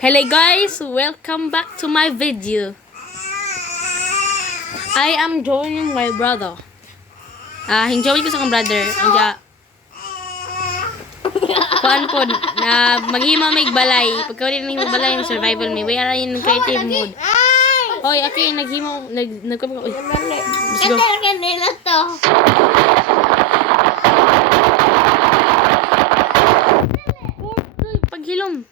Hello guys, welcome back to my video. I am joining my brother. Enjoy ko sa akong brother. Anja. Kuan po na maghima may balay. Pagka rin may balay ng survival may. We are in creative mode. Hoy, okay, naghimo nagkapag. Let's go. Kanila to. Paghilom.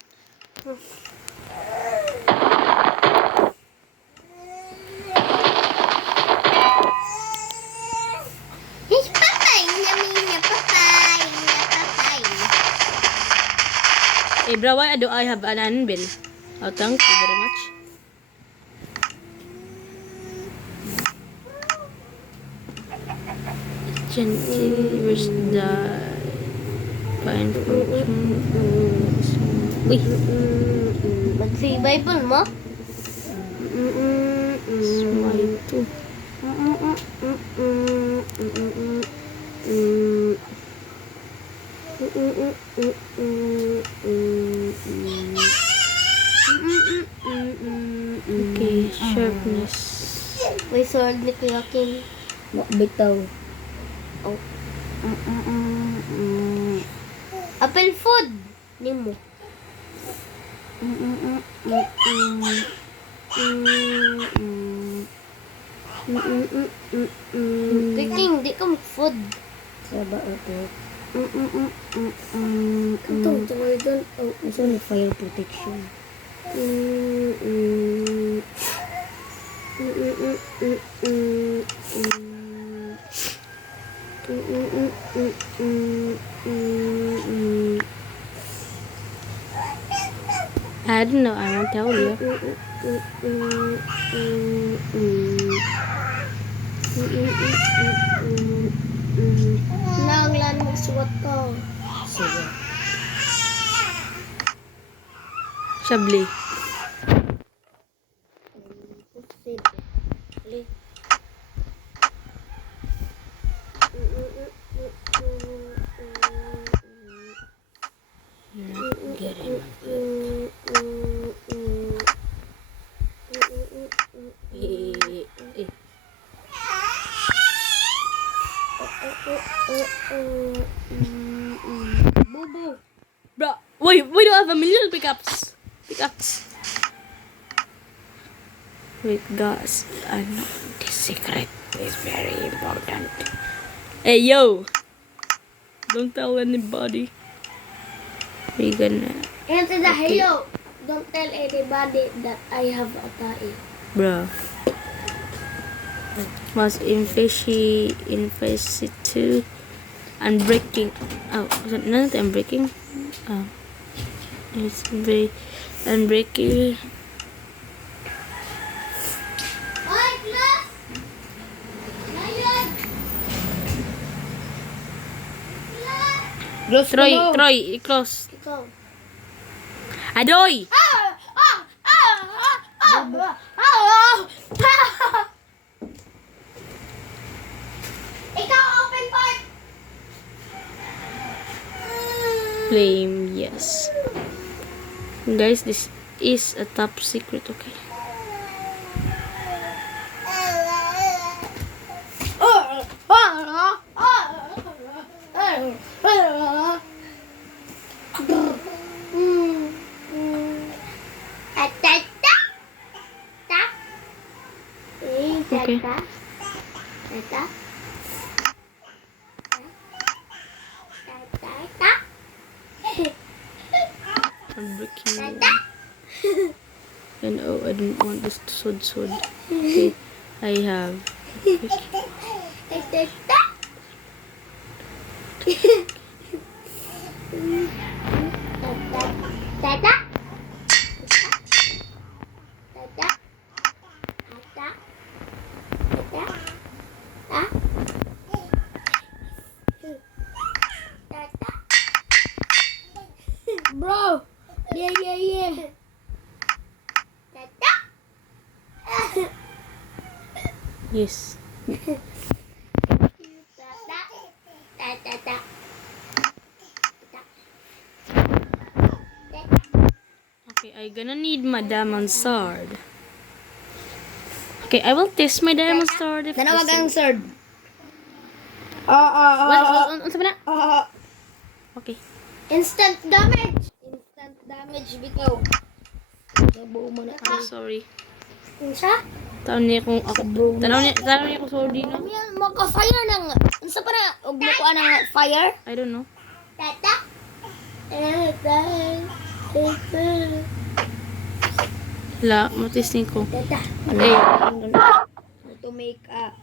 He's patay. Niya patay. Eh, bro, why do I have an anvil? Oh, thank you very much. Gently, where's the pine fruit? Uy! Mag-Bible mo? Smile too. Okay, sharpness. May sword ni Kuya King. Bitaw. Oh. Apple food. Nimo. Kuya King, di ka mag-food. Saba ito. Ito, tawag doon. Ito ni fire protection. I don't know, I won't tell you. Nanglan mo suwat ko. Sige. Shabli. Get it. Bubu. Bro, wait, we don't have a million pickups. Wait, guys, I know this secret is very important. Hey, yo! Don't tell anybody. We're gonna... Enter the hello. Don't tell anybody that I have a tae. Bro. Must infest to unbreaking. Oh, not unbreaking. Oh, it's unbreaking. Troy, close. Ikaw. Adoy! Ikaw open part. Flame, yes. Guys, this is a top secret, okay? Okay. I'm breaking it. And oh, I didn't want this sword. Okay, I have. Bro, yeah. Yes. Okay, I gonna need my diamond sword. Okay, I will test my diamond sword. If Tanawag this- ang sword. What? Ano ba na? Okay. Instant damage. Instant damage bitaw. Nabuo mo na. I'm sorry. Unsa? Tanaw niya kung ako. Tanaw niya kung sword din. No? Yan, maka-fire ng... Unsa pa na? Huwag mo kuha ng fire? I don't know. Tata. Wala, matesting ko. Tata. Eh, To make a...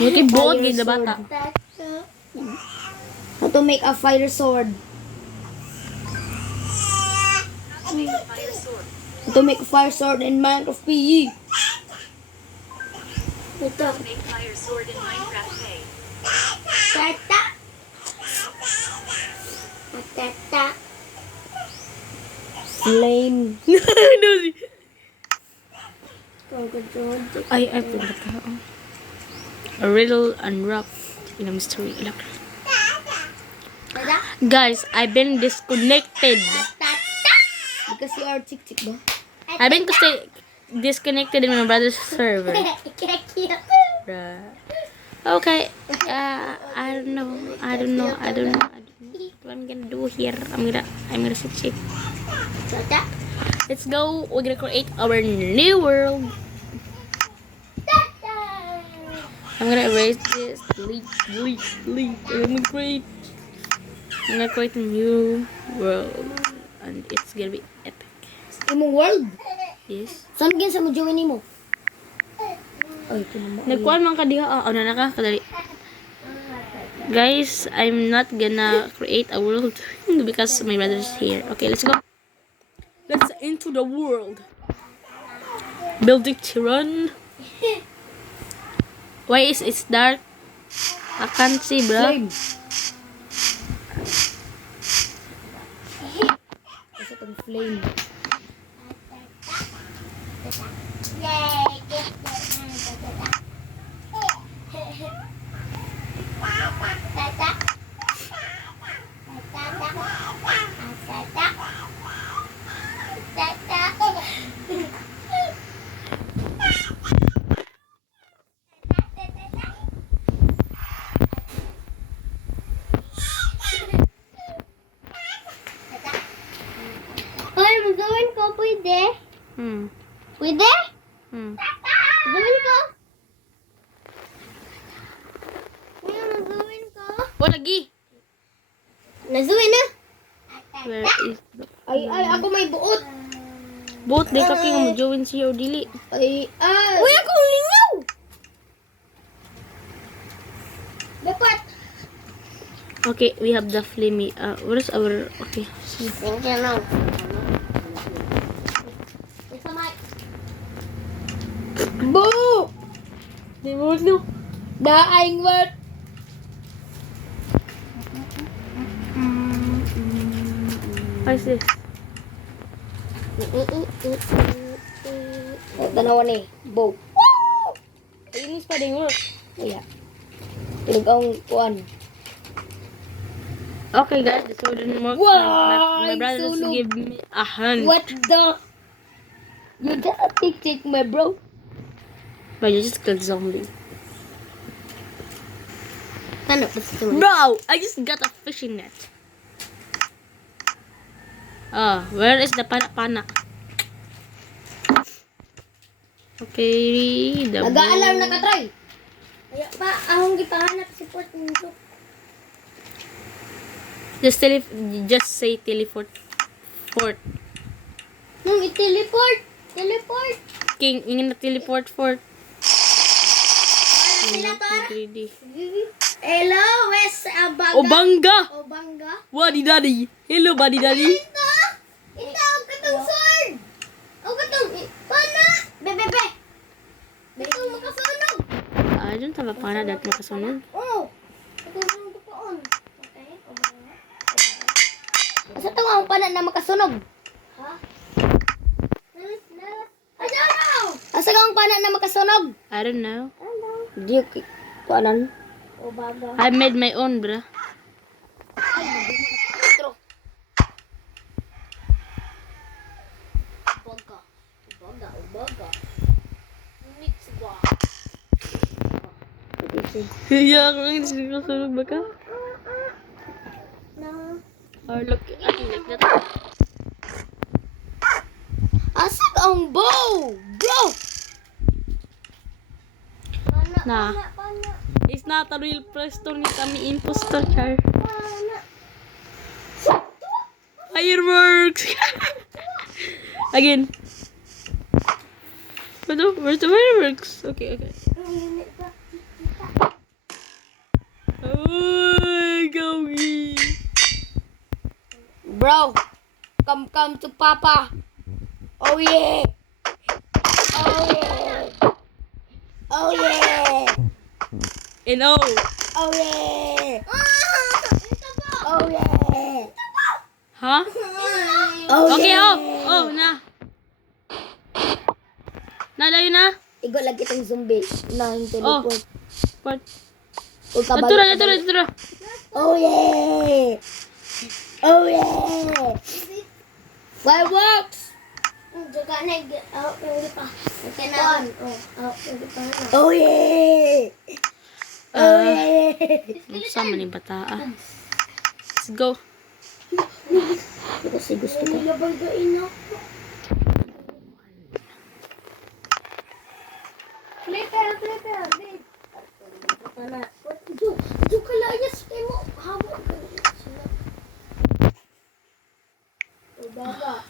okay, buot gid na bata. Tata. How to make a fire sword. How to make a fire sword in Minecraft PE. Ito. Make fire sword in Minecraft Pay. Tata. Tata. Flame. I put a riddle unwrapped in a mystery. Look. Tata. Guys, I've been disconnected. Tata. Because you are chick ba? I've been disconnected in my brother's server. Bruh. Okay. I don't know. What I'm gonna do here. I'm gonna switch it. Tata. Let's go. We're gonna create our new world. Tata. I'm gonna erase this. Delete. I'm gonna create a new world. And it's gonna be epic. Imong world? Yes. Saan gin sa mo join nimo? Ay, ito naman. Nagkuhan man ka diha. Ano na ka? Kadali. Guys, I'm not gonna create a world because my brother's here. Okay, let's go. Let's into the world. Building to run. Why is it dark? I can't see, bro. Flame. Kasi itong flame. Hoy, magawin ko, pwede? Hmm. Pwede? Hmm. Magawin ko? Kuya, magawin ko? Oh, lagi. Nazuin na. Where is the... Ay, ako may buot. Both di ka mo join siya o dili. Ay, Uy, ako lingaw! Dapat. Okay, we have the flamey. Where's our... Okay. Thank you, no. Ito, Mike. Boo! Di mo no. Daing what? What is this? Tanawan ni. Bow. Ay, inis pa din work. Iya. Tulog ang kuan. Okay, guys, the sword didn't work. Wow, My brother just sunog. give me a hand. What the? You just a tick, my bro. But you just killed zombie. Ano pa ito? Bro, I just got a fishing net. Where is the pana-pana? Okay, the Nag-aalarm na ka, try. Kaya pa, ahong gipahanap si Port nito. Just say teleport. Fort. Nung i-teleport. Teleport. King, ingin na teleport fort. Sila to, ara? 3D. Hello, Wes Abaga. Obanga! Obanga. Wadi daddy. Hello, buddy daddy. Ito! Ito, ang katong sword! Ang katong, pana! Bebe! Ito, makasunog! I don't have a pana that makasunod. Oh! Katong ko poon. Okay, Obanga. Asa to ang pana na makasunog? Ha? I don't know! Asa ka ang pana na makasunog? I don't know. Ano? Di kuanan. Obaga. I made my own, bruh. Baga. Mix ba? Hiya ako lang, hindi ko sunog ba ka? Na. Or look, like that. Asag ang bow! Bro! Nah. Pana. It's not a real Preston, it's kami impostor, char. Pana. Fireworks! Again. Where's the fireworks? Okay. Oh, Gogi. Bro, come to Papa. Oh yeah. Oh yeah. Oh yeah. And oh. Oh yeah. Oh yeah. Huh? Oh Okay, yeah. oh, na. Nalayo na? Igo lagi itong zombie na yung teleport. What? Huwag ka Natura. Oh yeah. Oh yeah. Fireworks. Oh yeah. Oh yeah. Sama ni bata. Let's go. Kasi gusto ko. Flipper. Jo kalayas kay mo. Hawak ka.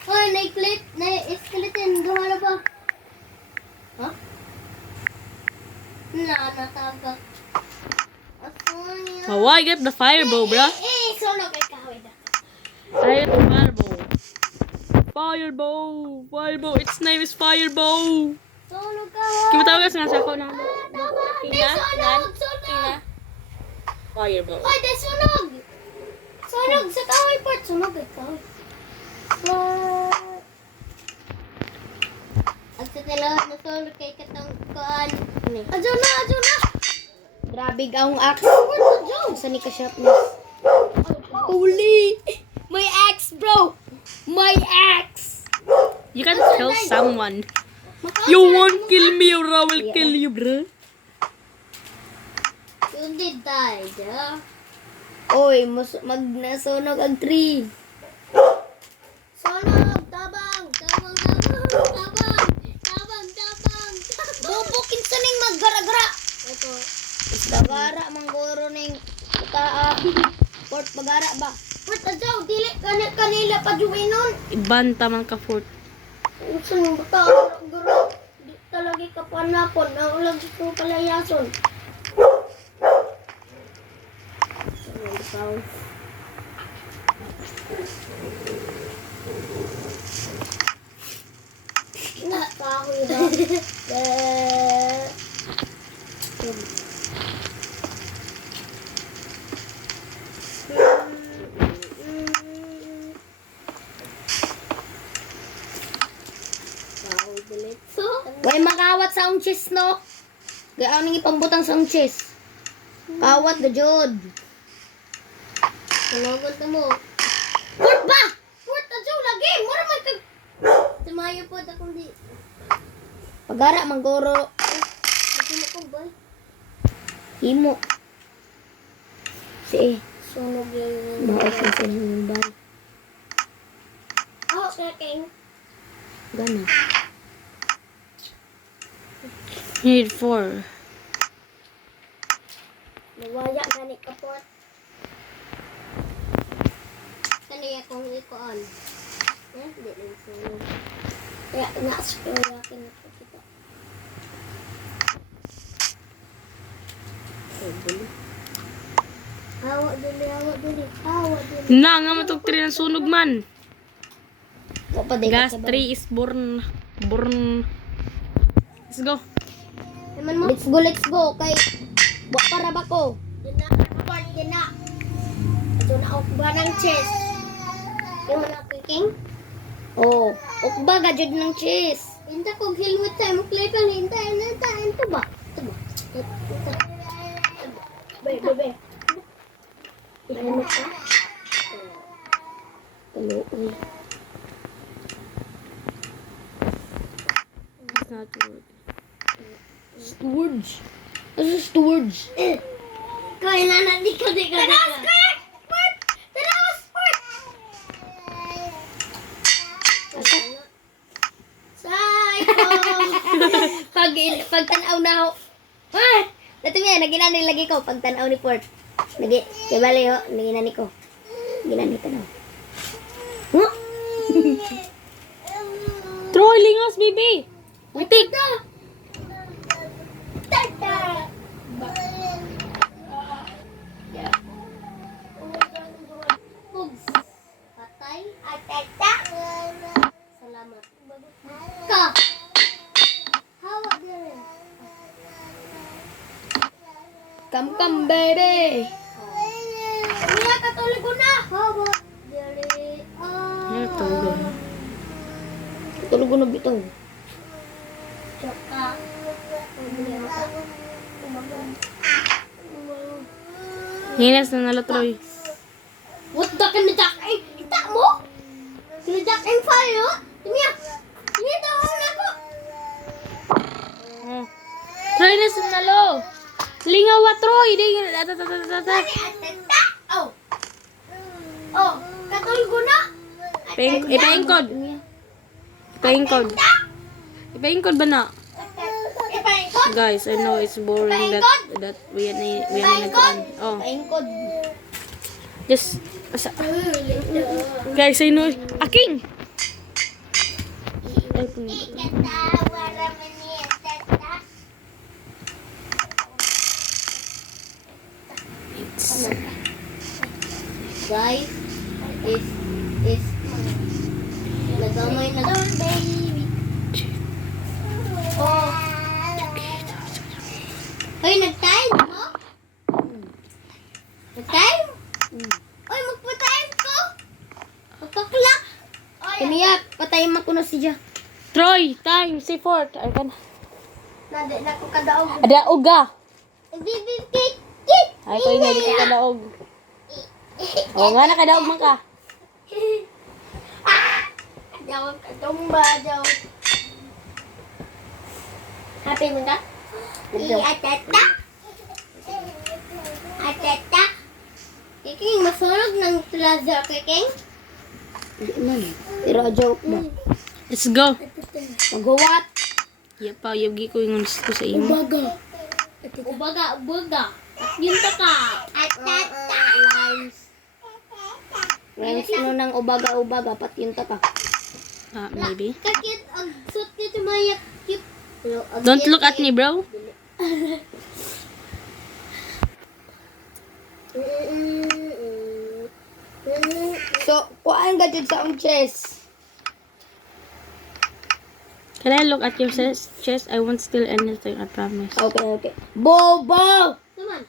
Hoy, skeleton. Gawa ba? Ha? Nataga. Oh, I get the fireball, bro. Sunog kay kahoy da. I get the Fireball. Its name is Fireball. Sunog ka. Kimatawag ka sa ako na. Tina. Fireball. Hoy, de sunog. Sunog sa kahoy part. Sunog kay kahoy. At sa talahat na sunog kay katang kaan. Adyo na. Grabe ang axe. Saan ni ka-sharpness? Holy! My axe, bro! My axe! You can kill someone. You won't kill me or I will kill you, bro. You did die, yeah? Oy, magnasunog ang tree. Sunog! Tabang! Bubukin sa ning maggara-gara! Ito. Bagara, manggoro ning taa. Port bagara ba? Port adyaw, dili kanila pa juinon. Ibanta man ka fort. Saan yung bata? Garo. Di talagi ka panapon. Naulag ko palayason. Kahoy ha. Way makawat sa ang cheese, no? Gaya ning ipambutang sa ang cheese. Kawat the jod. Kalagot mo. Put ba? Put ajo lagi. Mura man kag tumayo po akong di. Pagara manggoro. Lagi ko boy. Himo. Si sunog lang. Baos na sa himbal. Oh, king. Gana. Need 4. Nawaya gani kapot. Kani akong ikuan. Di lang sunog. Kaya na-scroll yakin ito kita. Hawa dili. Na nga matog 3 ng sunog man. Gas 3 Gas is born. Let's go. Let's go. Kay buwa para ba ko? Dina. Ito na ukba ng chest. Yung mga cooking? Oh, ukba ga jud ng chest. Hinta kog helmet tayo. Maklay pa hinta. Ito ba? Bebe. Helmet ka? Hello. not wood. Storage. Ano sa storage? Kailangan di ka. Tara, Sport! Tara, Sport! Pag tanaw na ako. Ha? Dito nga, naginani lagi ko. Pag tanaw ni Port. Kaya bali ho, naginani ko. Naginani tanaw. Huh? Troy, lingos, baby! Witik! Patay. Salamat. Ka. Hawak din. Come, baby. Kuya, katuloy ko na. Hawak din. Ano to, gano'n? Tulog ko na bitaw. Tsaka. Hinas na nala, Troy. What the kinadak? Ay, kita mo? Kinadak and fire? Tingnan. Tingnan daw ako. Oh. Troy, nasa nalo. Lingaw wa, Troy. Di, Oh. Oh, katuloy ko na. Ipaingkod. Ipaingkod ba na? Ipaingkod. Guys, I know it's boring that we are nagkaan. Oh, Paingkod. just guys, I know aking. Ay, Guys, is nagamay na doon, baby. Oh. Hoy, nag-time mo? Nag-time? Hoy, magpa-time ko. Magpa-clock. Kamiya, patayin mo ko na siya. Troy, time, say fort. Ay kan. Nada na ko kadaog. Ada uga. Kit. Ay ko nga di ka kadaog. Oh, nga nakadaog man ka. Daw katumba daw. Happy mo ka? Atata. Atata. Kiking, masunog ng plaza, Kiking. Hindi man. Pero joke ba? Let's go. Magawat. Ya pa, yugi ko yung gusto ko sa imo. Ubaga. At yun ta ka. Atata. Rhymes mo ng ubaga-ubaga, pati yung taka. Maybe. Kakit, ang suit nito maya. Cute. Don't look at me, bro. So, kuhaan ka dyan sa ang chest. Can I look at your chest? I won't steal anything, I promise. Okay. Bobo! Naman.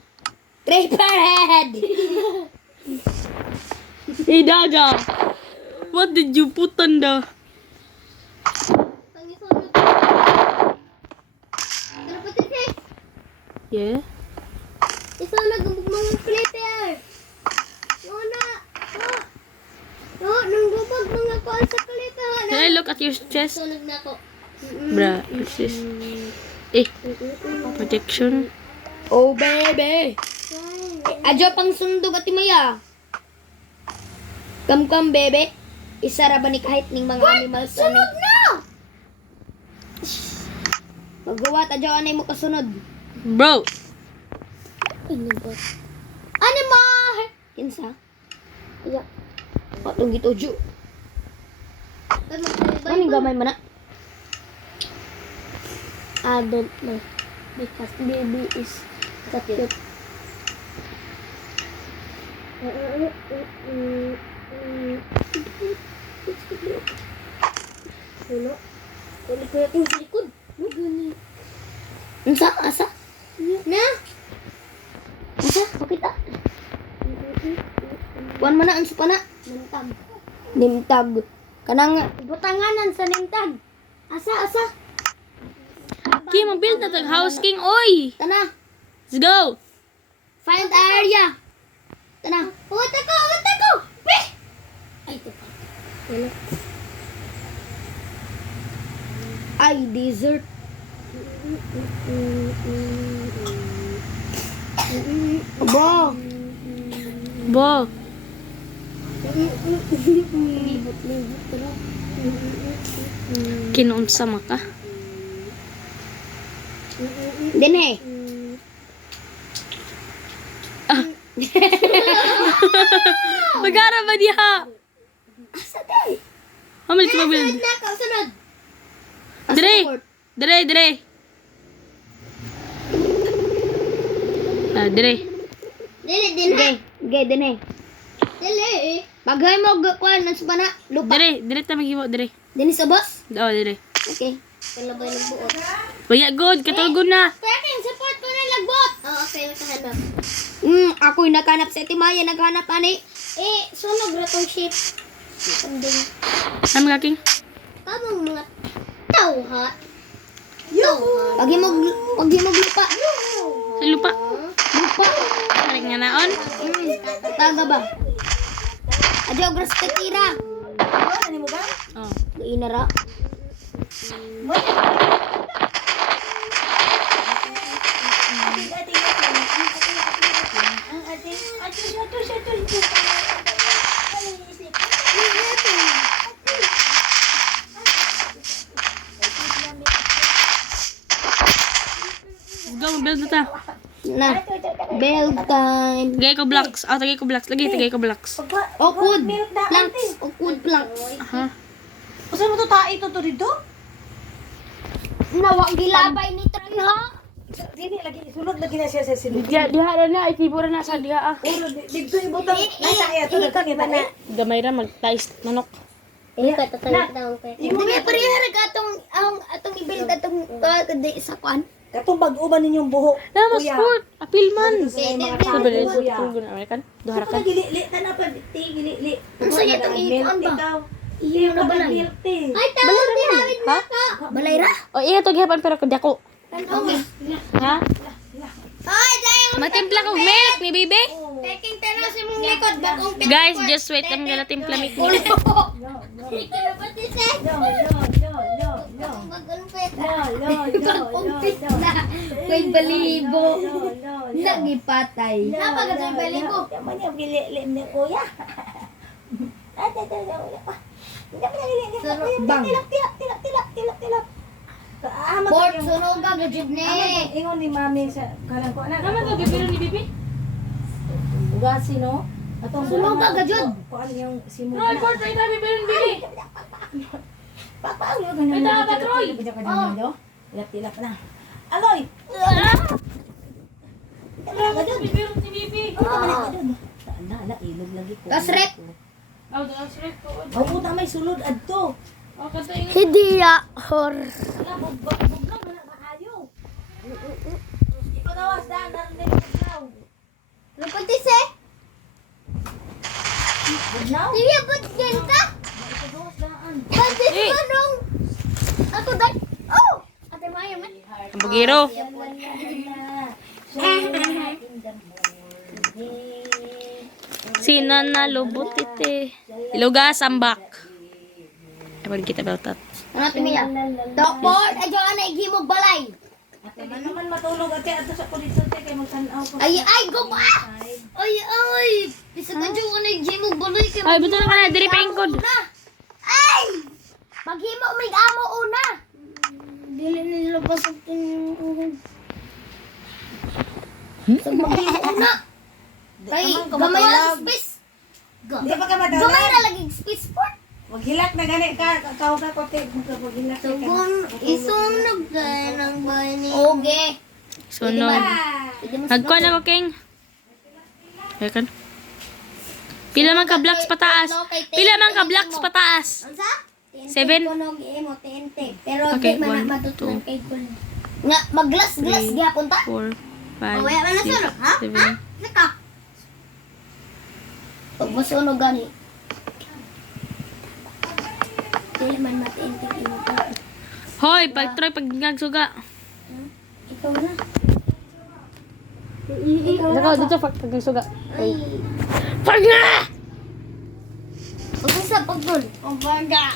Tripperhead! Hey, Dada! What did you put on the... Pangisunog. Pero pati sis. Yeah? Isunog ang mga clipper. Una. Nung gubag mga kuhan sa clipper. Can I look at your chest? Sunog na ako. Bruh, what's this? Protection. Oh, baby! Adyo pang sundog at imaya. Come, baby. Isa ra ba ni kahit ning mga animals ani? Sunog na! Magawat, adyo anay mo kasunod. Bro! Animal! Kinsa? Iya. Patong gitujo. Ano gamay man na? I don't know. Because baby is cute. Ano? Ulit ko yung sa likod. Unsa? Asa? Na? Unsa? Pakita. Kuan man na, unsa pa na? Nintag. Nimtag. Kanang Butanganan sa nintag. Asa? Kim, build na tag house, King, oy! tana. Let's go! Find area. Tana. Uwat ako! Peh! Ay, ito pa. I desert. Aba. Bo. Libot-libot pero. Kinuunsa maka? Dinhe. Magara ba diha? Asa day? Hamil ka mabil. Sunod na ka, sunod. Dire. Dire, dire. Ah, dire. Dili, dinhe. Gay, dinhe. Dili. Bagay mo, kuhan, nasa na. Lupa. Dire, dire ta maghiwa, dire. Dinhe sa boss? Oh, dire. Okay. Kalabay ng buot. Baya good, katulgon na. Perkin, support ko na lagbot. Oo, okay, nakahanap. Ako'y naghanap sa Timaya, naghanap ani. Sunog na tong ship. Sanding. Ano kaking? Tamang mga tauha. Pagi mo lupa. Sa lupa. Lupa. Tarik nga naon. Taga ba? Adyo, gras katira. Oh. Inara. Let's go, build na ta. Na. Bell time. Tagay ko blocks. Oh, tagay ko blocks. Lagi, tagay ko blocks. Oakwood. Planks. Oakwood planks. Aha. Usa mo to tae to dito? Nawang gilabay ni Trin ha? Dili lagi sulod lagi na siya sa silid. Diha na, itibo na sa diha ah. Dito ibutang nay tae ato na kani ba na? Gamay ra mag-tais manok. Ka tatawag daw kay. Imo may parehara ka atong i-build atong sa kwan. Katong bag-uban ninyong buhok. Na, mas sport. Apil man. mga Sabi tao, na, kuya. tulog na American. Duhara ka. Gili-li tanan pa gili-li. Ang saya itong ikuan ba? Iyo na balay. Milk tea. Ay, tawag din namin Ha? Balay ra? O, iya to gihapan pero kadi ako. Okay. Ha? Ay, dahil Matimpla kong milk ni Bibi. taking teras imong likod bakong Guys, just wait. I'm gonna timpla milk ni. Pati se. May balibo. Lagi patay. Napagad yung balibo. Yaman yung gili-li ni kuya. Bang. Tilap. Port sunog ka gajud ni. Ingon ni mami sa kalang ko anak. Naman to, gibiro ni Bibi? Ugasi no? Atong Sunog ka gajud. Kuan yung simul. Troy, Port, ay tabi biro ni Bibi. Papaw yung ganyan. Ay, tama ba, Troy? Tilap na. Aloy. Bibiro ni Bibi. Ala, ilog lagi ko. Tas rep. Oh, that's right po. Oh, puta may sulod adto. Oh, kanta yung... Hidiya hor. Wala bug na wala maayo. Ipadawas da narinig ko. Pati se. Now? Sige, ba't yan ka? Ipadawas daan. Pati sunong. Ako dahil. Oh! Ate Maya man. Ang bugiro. Sino na lubot ite? Ilugas ang back. Ewan kita about that. Ano ate Mia? Doktor, adyo na igimog balay. Ate, man naman matulog ate ato sa kulito te kay magtan-aw ko. Ay, go pa! Ay! Bisa ka dyan ka na igimog balay. Ay, buto na ka na. Dili pa ingkod. Ay! Maghimo may amo una. Dili nila pasok yung... Sa maghimo una. Kay, gamay lang space. Di ba ka madala? Gamay na lagi space port. Maghilak na gani ka, kaw ka ko te, maghilak ka. Isunog ka ng bani. Oge. Sunog. Nagkuhan ako, King. Kaya kan? Pila man ka blocks pataas. Pila man ka blocks pataas. Ansa? 7. Kunog imo tente. Pero Okay, di man 1, matutong 2, kay kun. Nga maglas-glas gyapon ta. 4, 5, Wala man na sunog, ha? 6, 7. Saka. Pag masunog gani. Dili man matente imo ta. Hoy, pag try pag nagsuga. Ikaw na. Dako dito pag nagsuga. Ay. Pag na! Pag sa pagdol. Kumbaga.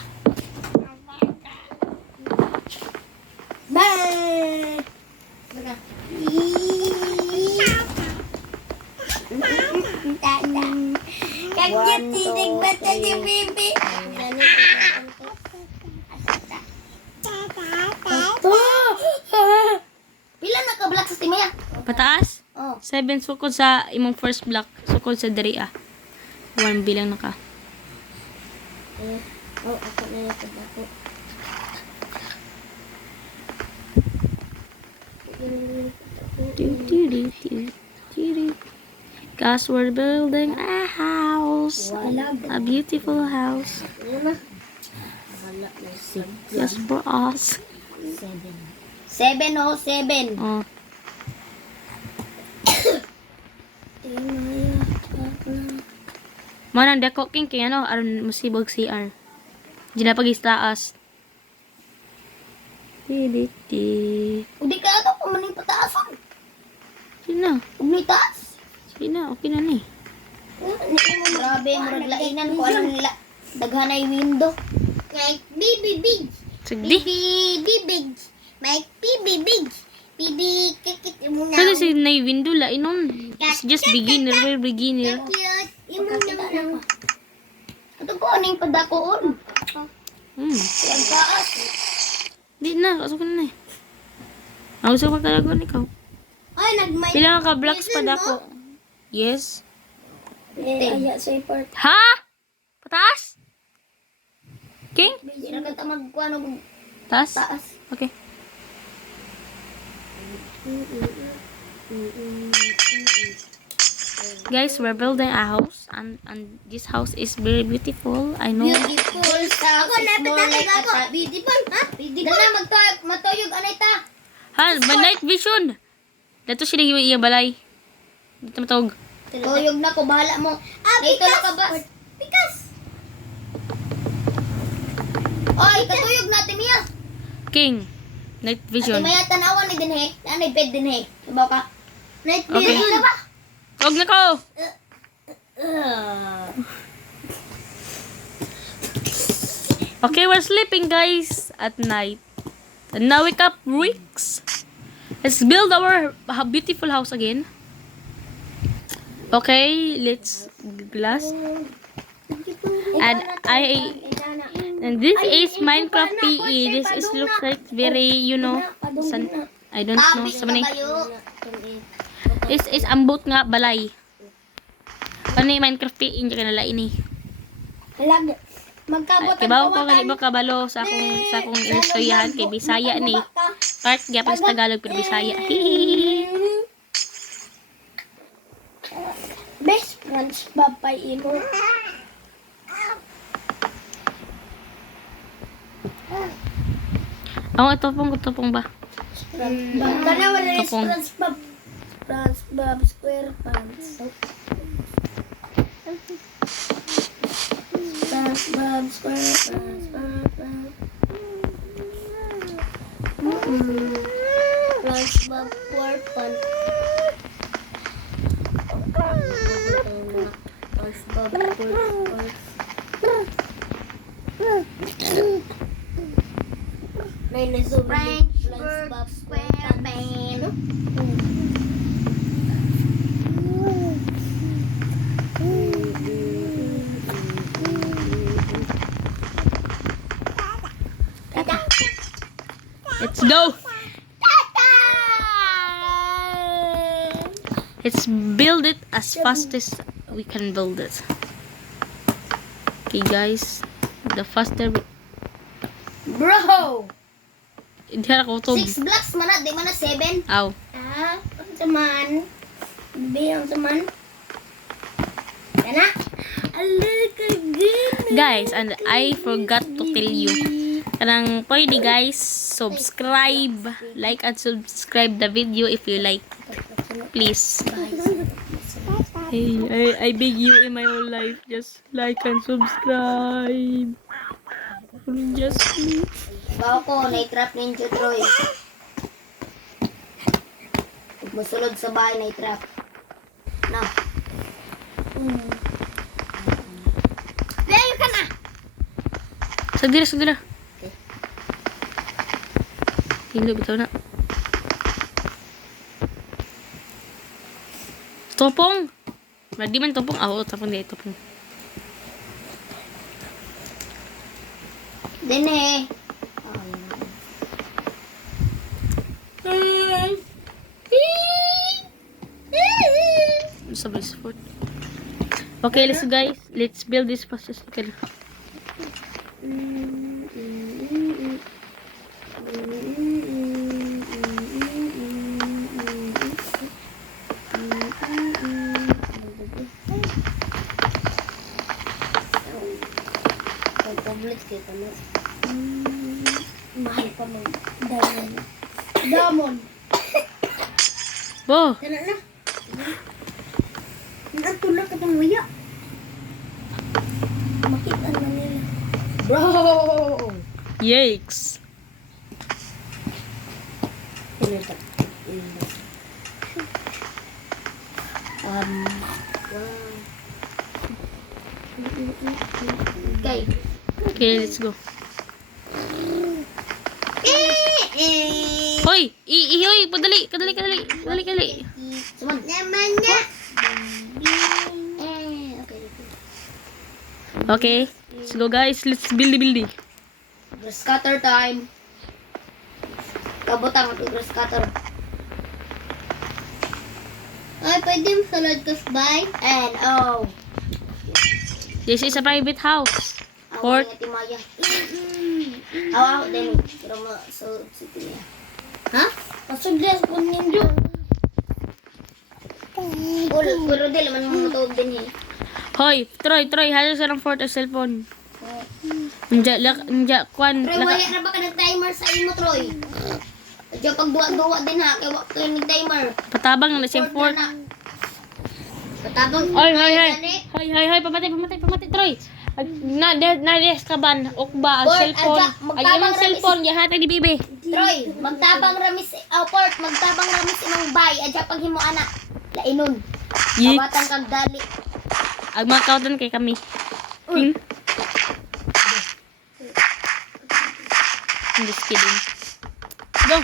Bye! Pila na ka block sa Timaya? Pataas? Oh. 7 sukod sa imong first block. Sukod sa diri 1 bilang na ka. Oh, ako na yung pagdako. Cause we're building a house. A beautiful house. Ano na? Wala na 6. Just for us. 7 oh, 7. Oh. Manang dako king kay ano aron musibog CR. Di na pag-istaas. Udi ka ato kung maning pataasan. Sige na. Kung may taas. Sige na. Okay na ni. Grabe, murag lainan ko anong nila. Daghanay window. Like, bibi big. Sige. Big. Mike, big. Bibi, kikit mo na. Kasi si na window la inon. It's just beginner. We're beginner. Cute. Imo na. Ato ko aning padakoon. Ang taas. Di na. Kasok na eh. Ang gusto ko kalagon ikaw. Ay, nagmay. Pila ka blocks pa dako? Yes. Aya sa part. Ha? Pataas? King? Di na ka magkuan og Taas? taas. Okay. Guys, we're building a house and this house is very beautiful. I know. Beautiful house. Ako na more like a beautiful, ha? Beautiful. Dala matuyog anay ta. Ha, ba night vision. Dato sila iya balay. Dito matawag. Tuyog na ko, bahala mo. Dito na ka ba? Pikas. Oy, katuyog natin niya. King. Night Ate vision. maya tanawan ni din he. Nanay bed din he. Sabaw ka. Night Okay. vision na ba? Tawag na ko. Okay, we're sleeping guys at night. And now wake up, Ricks. Let's build our beautiful house again. Okay, let's glass. And this is Minecraft PE. This is looks like very, you know, I don't know. Tabi Sa na maning kayo. this is ambot nga balay. Ano yung Minecraft PE niya kanala ini. Halag. Magkabot Kay bawo ko kani kabalo sa akong istoryahan kay Bisaya ni. Part gyapon sa Tagalog pero Bisaya. Best friends babay imo. Topong ba? Kana wala ni Topong. France Bob Square Pants. France Bob Square Pants. France Bob Square Pants. France Bob Square Pants. May nasobra Bob Square Pants. Let's go. Let's build it as fast as we can build it. Okay guys, the faster we... Bro! Hindi na ako to. 6 blocks man na, di man na 7. Aw. Ang saman. Ang saman. Yan na. Guys, and I forgot to tell you. Kanang pwede guys, subscribe, like and subscribe the video if you like. Please. Hey, I beg you in my whole life, just like and subscribe. Just please. Bawa ko, na-trap ninja Troy. Musulod sa bahay, na-trap. Na. Layo ka na! Sagdira. Hindi, bitaw na. Topong! Di man topong. Oo, topong di. Topong. Dene. Sabay sport. Okay, let's go guys. Let's build this process. Okay. Public kita na. Mahal pa mo. Damon. Damon. Bo! Tala na. Natulog ka ng waya. Makita na nila. Bro! Yikes! Pinata. Wow. Okay. Okay, let's go. Hoy! Hoy! Padali! Kadali! Suman. Naman na. Okay. Okay. Let's go guys. Let's build. Grass cutter time. Kabutang ito grass cutter. Ay, pwede mo salad kasbay? And oh. This is a private house. Fort. Ati Maya. Awa, din. Pero so sige niya. Ha? Pasuglas ko ninyo. Pero dili man mo tuog din eh. Hoy! Troy! Halo sa ng fort o cellphone. Nja, kwan. Troy, wala na ba ka nag-timer sa imo, Troy? Diyan pag duwa-duwa din ha, kaya wak kayo nag-timer. Patabang na siyang fort. Patabang. Hoy! Pamatay, Troy! Na-des ka ba? Okba, ang Fort, cellphone. adya, Ay, magtabang yung cellphone. Yahatag ni Bibi. Troy, magtabang ramis, Port, magtabang ramis imong bay, adya pag himo ana. Lainon. Yik. Kabatang kag dali. Ang mga kautan kay kami. King. I'm just kidding. Go!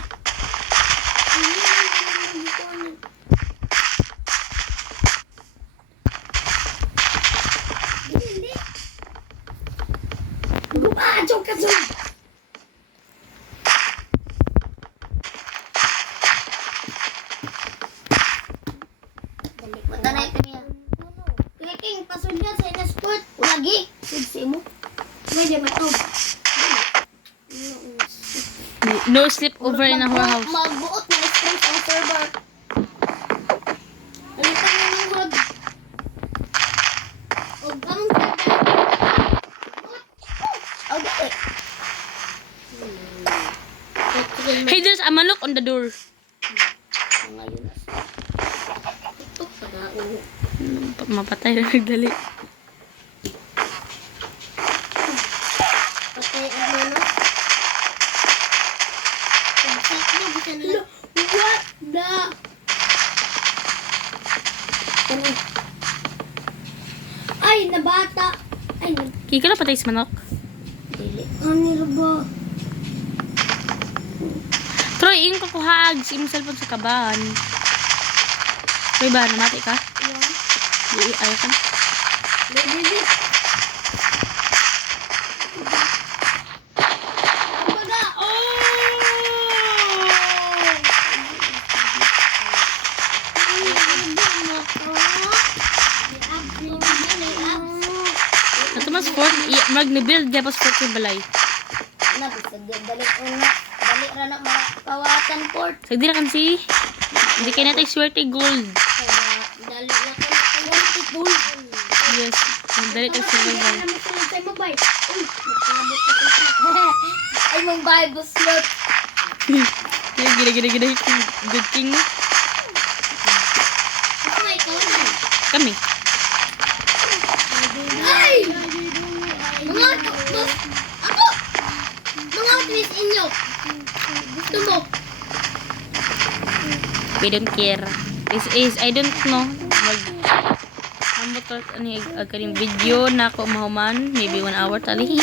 Mata na ito niya. Kaya King, pasod niya sa inasport. Ulagi. Sudsi mo. May di matog. No sleep over in our house. Magbuot na stress ang server. Alitan mo ng rod. O gamong okay. Hey, there's a manok on the door. Ngayon na. Tutok sa daon. Mapatay na nagdali. Patay ang ano? Pagsak mo, bisa na. What the? Ay, nabata. Ay, Kika na patay sa manok. dili. Ano ba? Troy, yung kakuhag. Si imong cellphone sa kaban. Troy ba? Namati ka? Di, ayaw ka na. Dili. Baga, Ito mas fort. Mag-build kaya pas fort yung balay. Dali ra na makawatan port. Sagdi na kan si. Hindi kayo natin swerte gold. Dali na ko na gold. Yes. Magdali tayo sa gold. Ay, mabay. Uy, nagpabot na ko. Ay, mong Bible slot. Gila. Good king mo. Ako nga ikaw na. Kami. Ay! Mga ako! Mga twist inyo. Gusto mo? We don't care. This is, I don't know. Ambot ko, yung video na ako mahuman. Maybe 1 hour tali.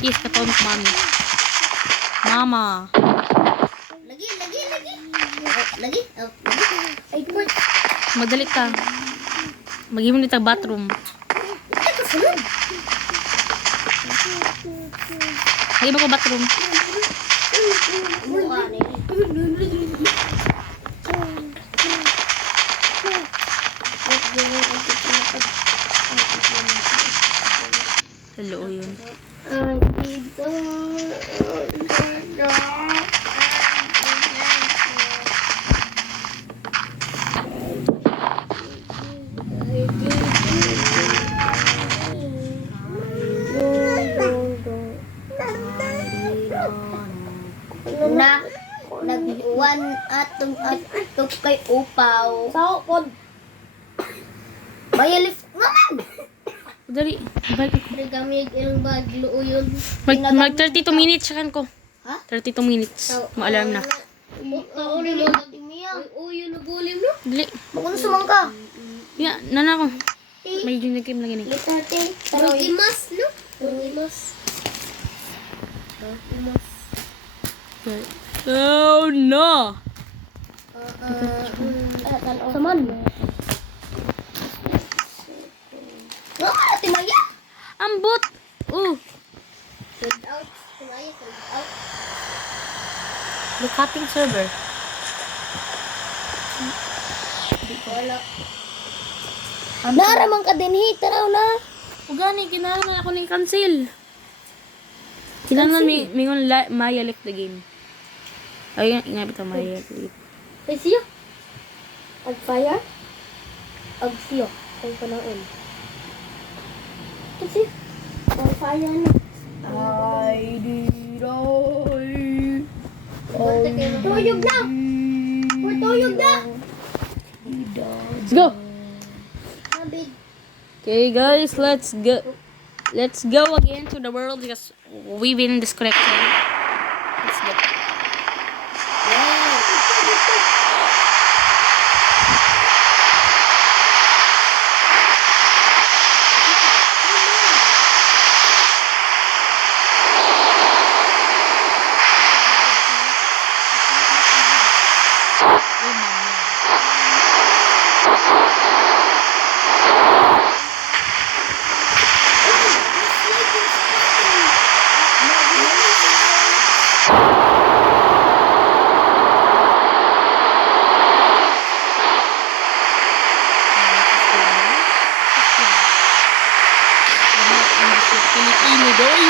Yes, katawin ko mami. Mama. Lagi. Lagi. Ay, Port. Madali ka. Maghimo dito bathroom. Ito sunod. Maghimo ko bathroom. Mukha ni. Hello yun. Dito. Na nag-1 atong kay upaw. Sao pod. Bayalis naman. Dali. Balik ako. Nagamig ilang baglo yun. Mag 32 minutes siya ko. Ha? 32 minutes. Mo-alarm na. Oo, rin mo. Uyo na bulim no? Dali. Bakit sumang ka? Ya, nana ko. May junior game lagi ni. Litate. Rogimas, no? Rogimas. Oh no. Saman. Ati Maya. Ambot. Sold out. Maya, sold out. Locating server. Wala. Naraman ka din, taraw na. Ugani, kinahanglan ako ng cancel. Kinahanglan mingon Maya left the game. Ay, ingabit ang Maya left the game. Ay, siyo. Agfire? Agsiyo. Kung panaon. Kasi, agfire na. Ay, di roy. Tuyog na! Tuyog na! Let's go. Mabig. Okay, guys, let's go. Let's go again to the world because we've been disconnected. Let's go. Pilipino doy.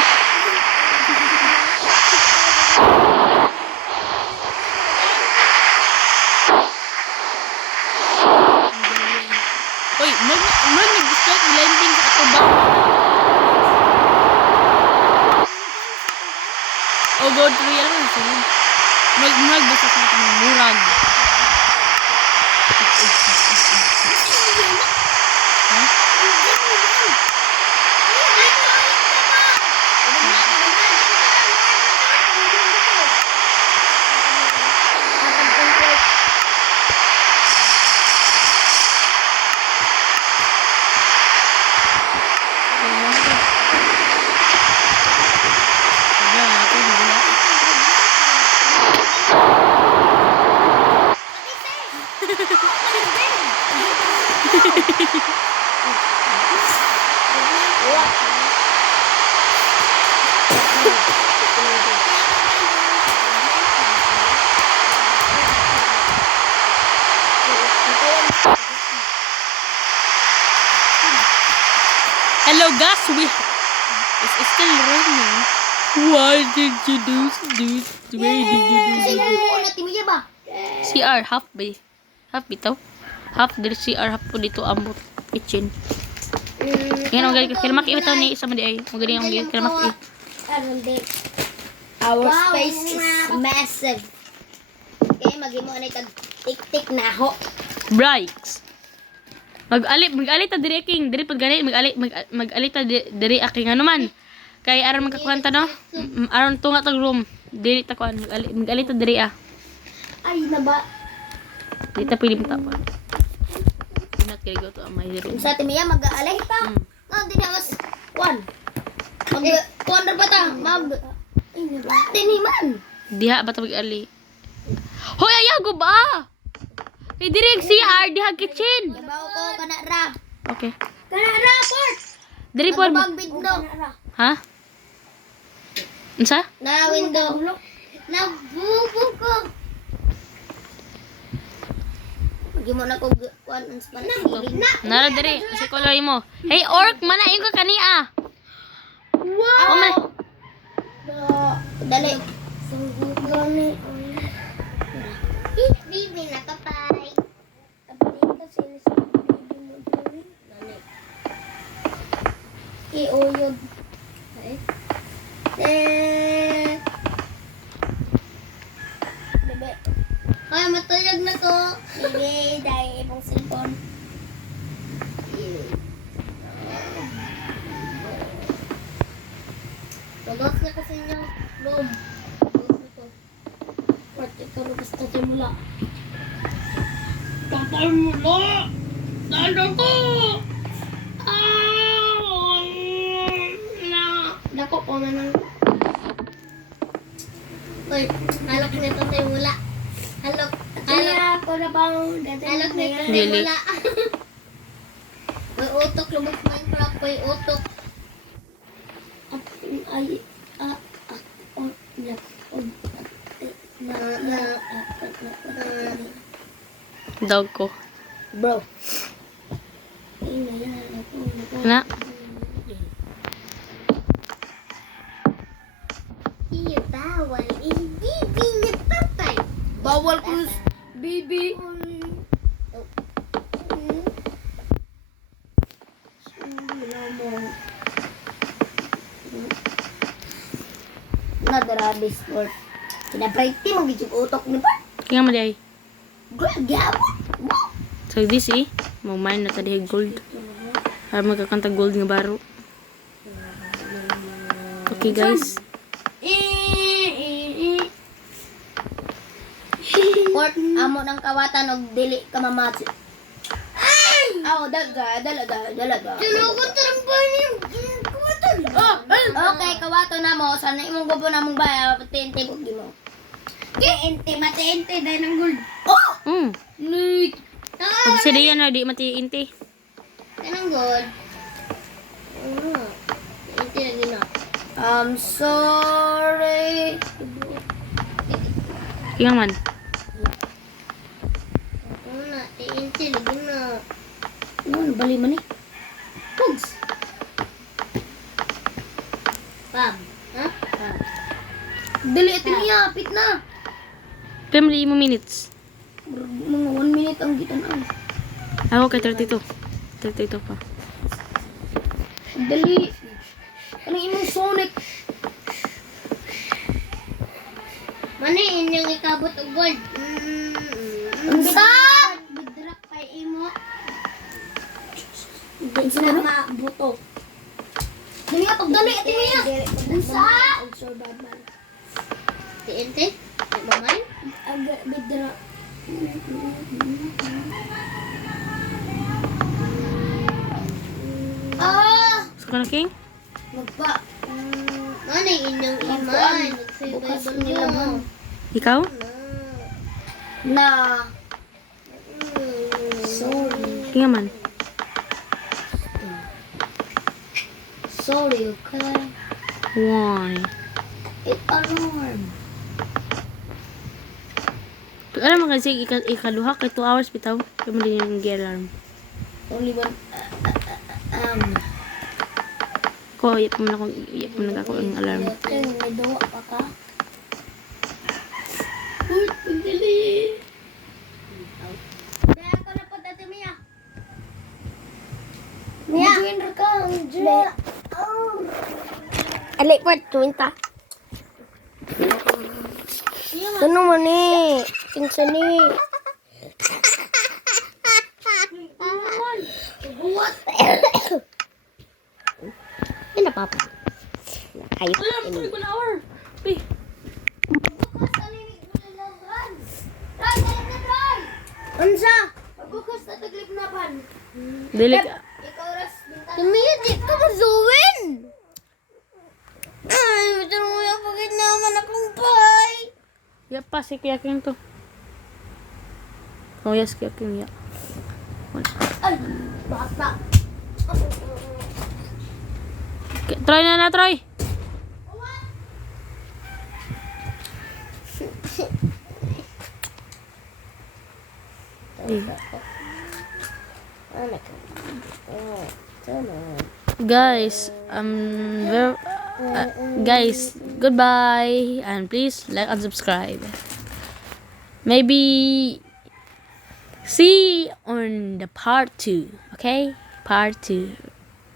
Uy, nag-start landing sa ato ba? Oh god, real mo sunod. Basta sa ato ng murag. Hello guys, it's still raining. Why did you do? Why did you do? Kasi mo na timiya ba? CR half ba? Half bitaw. Half dari CR half po dito ambot kitchen. Yan ang galing kaya makita ni isa man di ay. Magaling ang galing kaya makita. Our space is massive. Okay, magimo na itag tik-tik na ho. Brights. Mag-alit ta diri king, diri pud gani mag-alit ta diri aking ano man. Kay aron magkakwanta no. Aron tunga tag room. Diri ta kuan mag-alit ta diri ah. Ay na ba? Di ta pili ta pa. Not kay go to my room. Sa timiya mag-aalay pa. Di na mas one. Mag-corner ba ta? Ay na ba? Tiniman. Diha ba ta mag-ali? Hoy ayaw go ba? Kay diri ang CR diha kitchen. Yabaw ko kana ra. Okay. Kanara, port! Diri po. Magbabag window. Ha? Unsa? Na window. Nabubog ko. Hindi mo na ko kuan ang spanang. Nara diri, sa color mo. Hey orc, manain ka kania. Wow! Oh, man. Dali. Gani. Bibi nakapay. Kapatid ko sila sa bibi mo dali. Dali. Iuyod. Bebe. Ay, matulog na ko. Bebe, dahil ibang cellphone. Labas na kasi niyang room. Labas na ko. Pwede ka labas na tayo mula. Tatay mo na! Dado ko! Dako ko na nang... Uy, halok na ito tayo mula. Halok. Ako na bang halok na ito tayo Dili. mula. May utok, lumot Minecraft. May utok. Dog ko. Bro. Na. Iya, bawal. Hindi niya tatay. Bawal ko, baby. Nadarabi sport. Kinapriti mo gityung utok ni pa. Kaya mo day. Gyapon. So this mo mine na tadi gold. Para magkakanta gold nga baro. Okay guys. Port, amo ng kawatan og dili ka mamati. Dalaga. Tinugon tarambay niyo. Kawatan. Okay, kawato na mo. Sana imong gubo na mong baya. Patente ko di mo. Ente, mati-ente. Dahil ng gold. Oh! Nick. Pag sila yan na di mati inti. Kanang gold. Ente na gina. I'm sorry. Kaya man. Una, ente na gina. Ano, bali man eh. Pugs. Pam. Ha? Pam. Dali, ito niya. Pit na. Pwede mo minutes. Mga 1 minute ang gitan. Ako kay 32. 32 pa. Dali. Anong imong Sonic? Mani, inyong ikabot og gold. Unsa? Bidrak pa imo. Unsa na mga buto? Dali nga, dali. Ito niya. Unsa? Og survival. TNT? Di ba man? Aga, bidra. So ka na king? Magpa. Ano inyong iman? Nag-survival mo. Ikaw? Na. Sorry. Kaya man. Sorry, okay? Why? It alarm. Alam mo kasi ikaduha kay 2 hours bitaw. Kaya mo din yung alarm. Only one. Ko, iyap mo na ako ang alarm. May duwa pa ka? Uy, pagdali. Kaya ako na po dati, Mia. Mia. Join ra ka. Join. Alik pa, tuwinta. Ano man eh? Kinsa ni? What? Ano na papa? Ayos. Alarm, 1 hour. Uy. Unsa? Bukas na taglip na pan. Dili ka. Ikaw ras bintana. Tumiya, di ka mazuwin! Ay, ito mo yung pagit naman akong pay! Ya pa si Kuya King to. Oh yes, Kuya King ya. Ay, bata. Try na, Troy. Guys, guys, goodbye, and please like and subscribe. Maybe see on the part 2, okay? Part 2.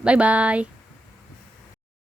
Bye bye.